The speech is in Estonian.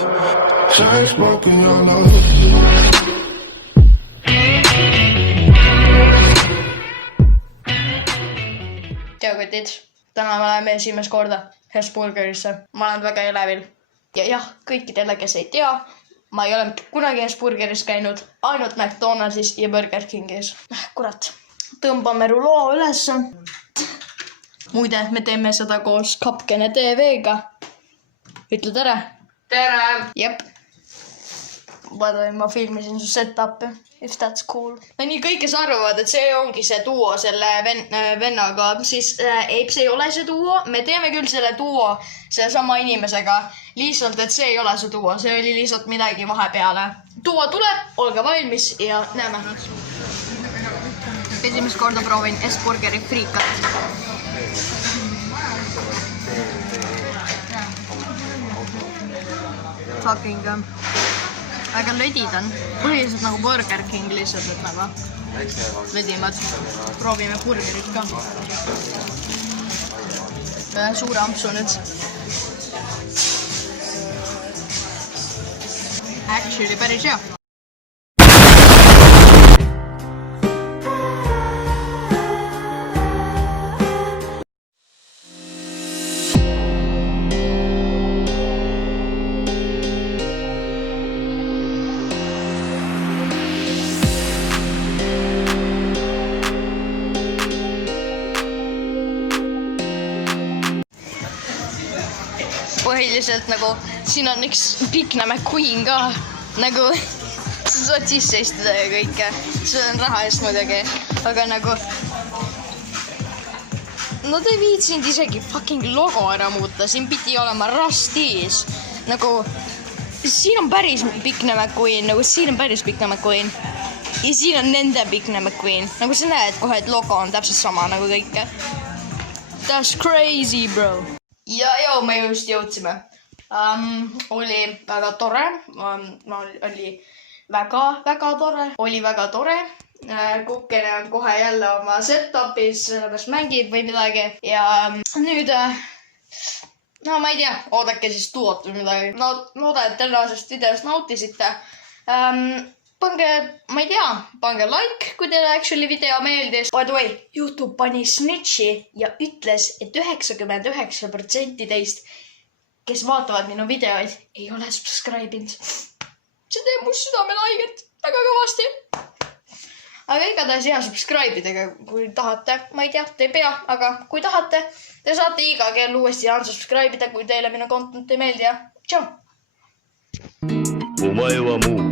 Chain smoking on the Tšau kotid, täna me läheme esimest korda Hesburgerisse. Ma olen väga elevil. Ja jah, kõikidele, kes ei tea, ma ei ole kunagi Hesburgeris käinud, ainult McDonaldsis ja Burger Kingis. Kurat, tõmbame ruloo ülesse. Muide, me teeme seda koos Kapkene TV-ga. Ütle tere. Tere! Jep. Ma filmisin su set-up'i, if that's cool. No nii kõik, kes arvavad, et see ongi see duo selle vennaga, siis see ei ole see duo. Me teeme küll selle duo selle sama inimesega. Lihtsalt, et see ei ole see duo. See oli lihtsalt midagi vahepeale. Duo tuleb, olge valmis ja näeme. Esimest korda proovin Hesburgeri friikat. Fucking väga lödid on. Põhiliselt nagu Burger King lihtsalt, et nagu lödimad. Proovime burgerit ka. Suure ampsu nüüd. Actually päris hea. Põhiliselt nagu siin on üks Pikna McQueen ka nagu sa saad sisse istuda ja kõike. See on raha eest muidugi, aga nagu nad ei viitsinud isegi fucking logo ära muuta. Siin pidi olema Rusties. Nagu siin on päris Pikna McQueen, nagu siin on päris Pikna McQueen ja siin on nende Pikna McQueen. Nagu sa näed kohe, et logo on täpselt sama nagu kõike. That's crazy, bro. Ja me just jõudsime. Oli väga tore. Oli väga tore. Oli väga tore. Kukene on kohe jälle oma set-upis, sellepärast mängib või midagi. Ja nüüd, no ma ei tea, oodake siis tuot või midagi. No loodan, et tänasest videost nautisite. Pange, ma ei tea, pange like, kui teile actually video meeldis. By the way, YouTube pani snitchi ja ütles, et 99% teist, kes vaatavad minu videoid, ei ole subscribe'inud. See teeb mu südamele haiget väga kõvasti. Aga igatahes hea subscribe'idega, kui tahate. Ma ei tea, te ei pea, aga kui tahate, te saate iga kell uuesti unsubscribe'ida, kui teile minu content ei meeldi ja tšau! お前はもう